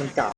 มันเก่า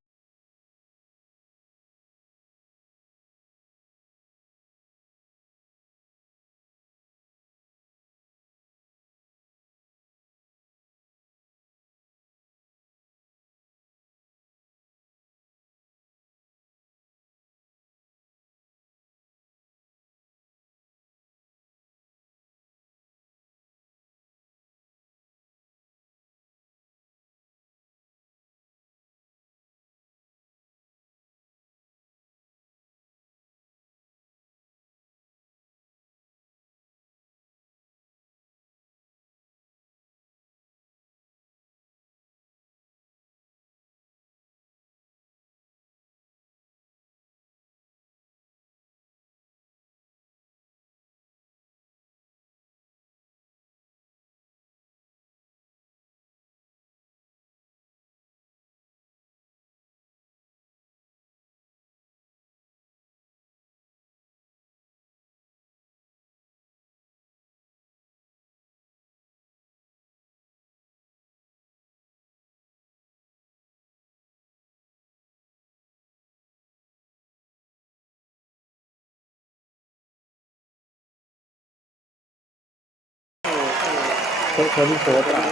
โทนี่โค้ดอะ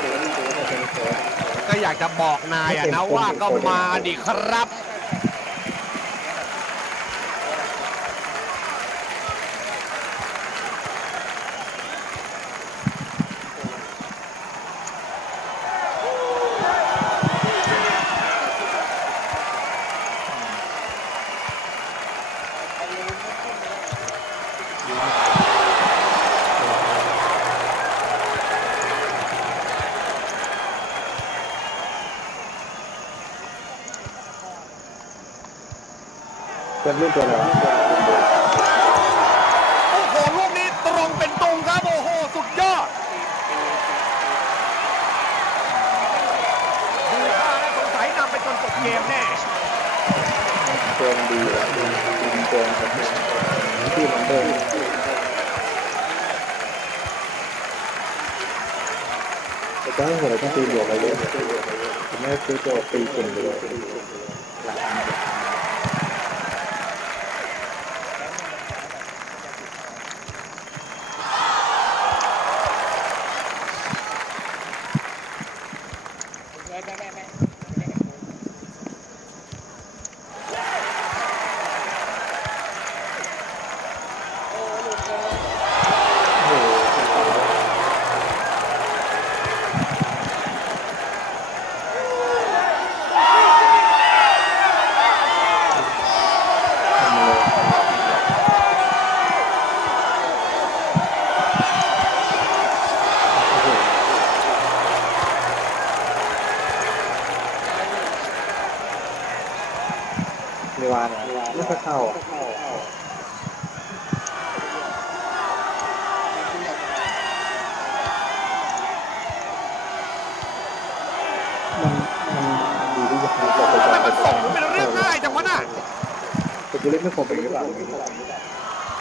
ก็อยากจะบอกนายอะนะว่าก็มาดิครับ เพื่อนรุ่นตัวอะไรวะโอ้โหลูกนี้ตรงเป็นตรงครับ โอ้โห สุดยอดดูท่าแล้วสงสัยนำไปจนจบเกมแน่เกินดีอะดีเกินที่มันเดินแต่ก็ให้หัวเราต้องตีบวกอะไรเยอะผมไม่ซื้อตัวตีเก่งเลย กูเล่นไม่คมไปหรือเปล่า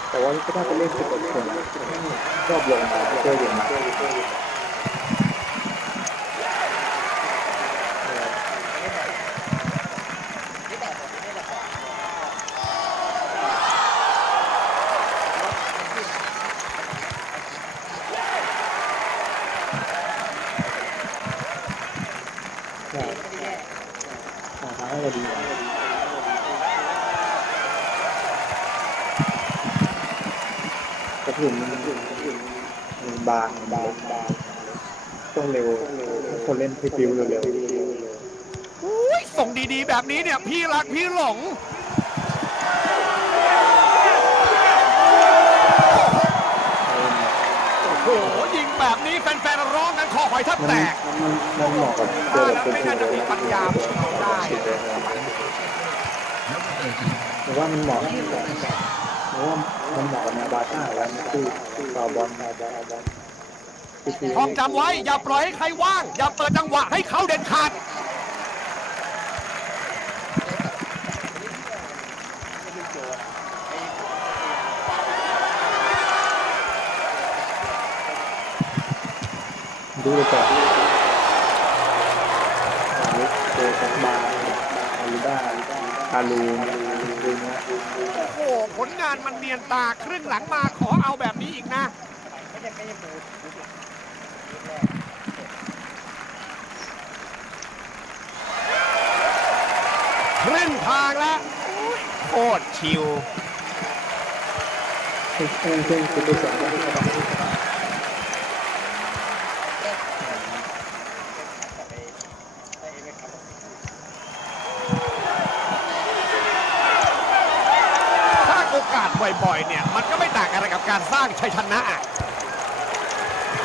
แต่ว่าก็น่าจะเล่นสิบกว่าคนชอบลงมาเจออย่างมาใช่หาทางให้เราดีกว่า กระถิ่นมันมันบางบางบางต้องเร็วคนเล่นให้ฟิวเร็วอุ้ยส่งดีๆ แบบนี้เนี่ย พี่รักพี่หลงโอ้โหยิงแบบนี้แฟนๆร้องกันคอหอยแทบมันแตกมันมันเหมาะกับเจอแบบเป็นฟิวเลยปัญญาได้หรือว่ามันเหมาะ หรือว่ามันเหมาะกับแนวบาต้าแล้วมันคือต่อบอลต่อบอลบอลท่องจำไว้อย่าปล่อยให้ใครว่าง อย่าเปิดจังหวะให้เขาเด็ดขาดดูเลยก่อนเจอกับบาร์คารูดูเนี้ยโอ้โห ผลงานมันเนียนตาครึ่งหลังมาขอเอาแบบนี้อีกนะครึ่งทางแล้วโคตรชิวสอง กลับไปได้เอเวอร์ครับ สร้างโอกาส บ่อยๆเนี่ยมันก็ไม่ต่างอะไรกับการสร้างชัยชนะอะ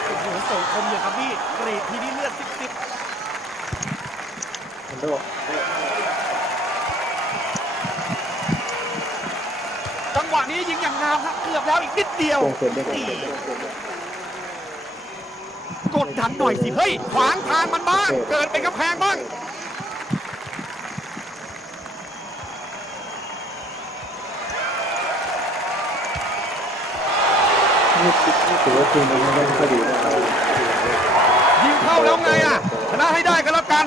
โอ้โหส่งคมอย่างครับพี่กรีดทีนี้เลือดซิบมันโดๆจังหวะนี้ยิงอย่างงามครับเกือบแล้วอีกนิดเดียวโกงเกินได้โกงนี่เกินกดดันหน่อยสิเฮ้ยขวางทางมันบ้างเกิดเป็นกำแพงบ้าง นี่ถือว่าทีมมันไม่ได้ค่อยดีนะครับยิงเข้าแล้วไงอะชนะให้ได้ก็แล้วกัน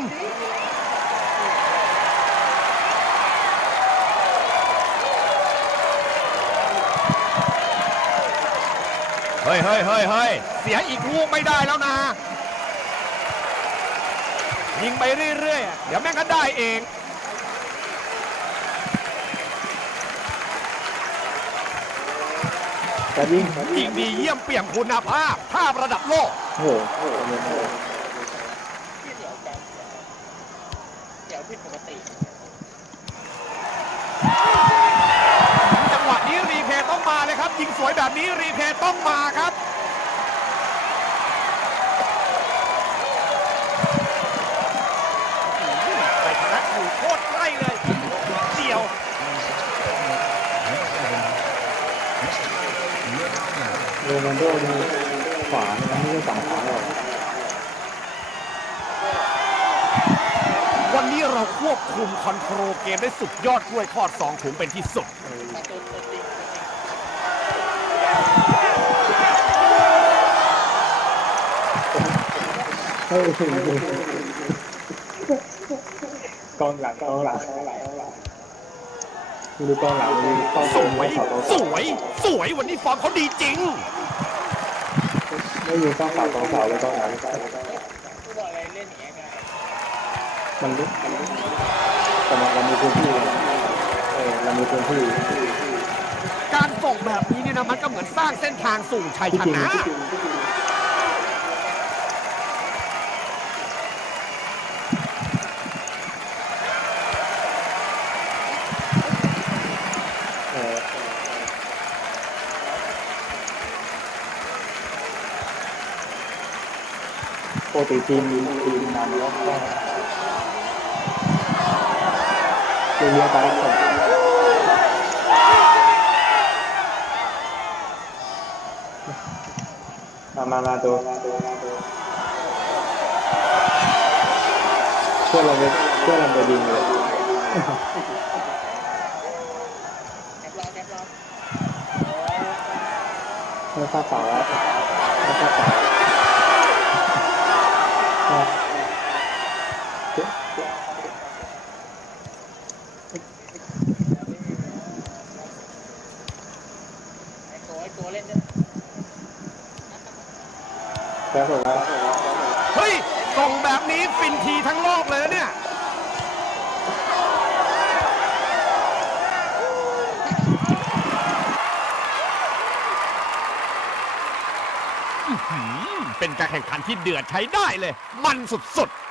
เฮ้ยเฮ้ยเฮ้ยเฮ้ยเสียอีกลูกไม่ได้แล้วนะ ยิงไปเรื่อยๆ เดี๋ยวแม่งก็ได้เอง แต่ยิงยิงดีเยี่ยมเปี่ยมคุณภาพ ภาพระดับโลก โอ้โหโอ้โหที่เดี๋ยวจำเดี๋ยวผิดปกติจังหวะนี้รีเพย์ต้องมาเลยครับ ยิงสวยแบบนี้รีเพย์ต้องมาครับ ไปชนะอยู่โคตรใกล้เลยเดียว โรนัลโดนี่ขวานะไม่ใช่ฝั่งขวาหรอกวันนี้เราควบคุมคอนโทรลเกมได้สุดยอดด้วยทอดสองถุงเป็นที่สุดแต่ตัวตัวจริงตัวจริงเฮ้ยกองหลังกองหลังดูกองหลังดูกองสวยเสาตรงสเสาวย สวย วันนี้ฟอร์มเขาดีจริง ไม่ยืนกองเสาตรงเสาเลยกองหลังกูบอกอะไรเล่นอย่างเงี้ยกันมันลุกแต่มันเรามีพื้นที่เออเรามีพื้นที่การส่งแบบนี้เนี่ยนะมันก็เหมือนสร้างเส้นทางสู่ชัยชนะ ที่จริงเออป กติทีมทีมนำแล้วก็เลี้ยงไปแล้วส่งมามามาตัวเพื่อนเราไปเพื่อนเราไปดิงเลยแคปรอแคปรอไม่ทราบสาแล้วไม่ทราบสา ครับเจ๊ไอ้ตัวไอ้ตัวเล่นด้วยแล้วส่งแล้วเฮ้ยส่งแบบนี้ฟินทีทั้งโลกเลยนะเนี่ย อื้อหือ เป็นการแข่งขันที่เดือดใช้ได้เลย มันสุดๆ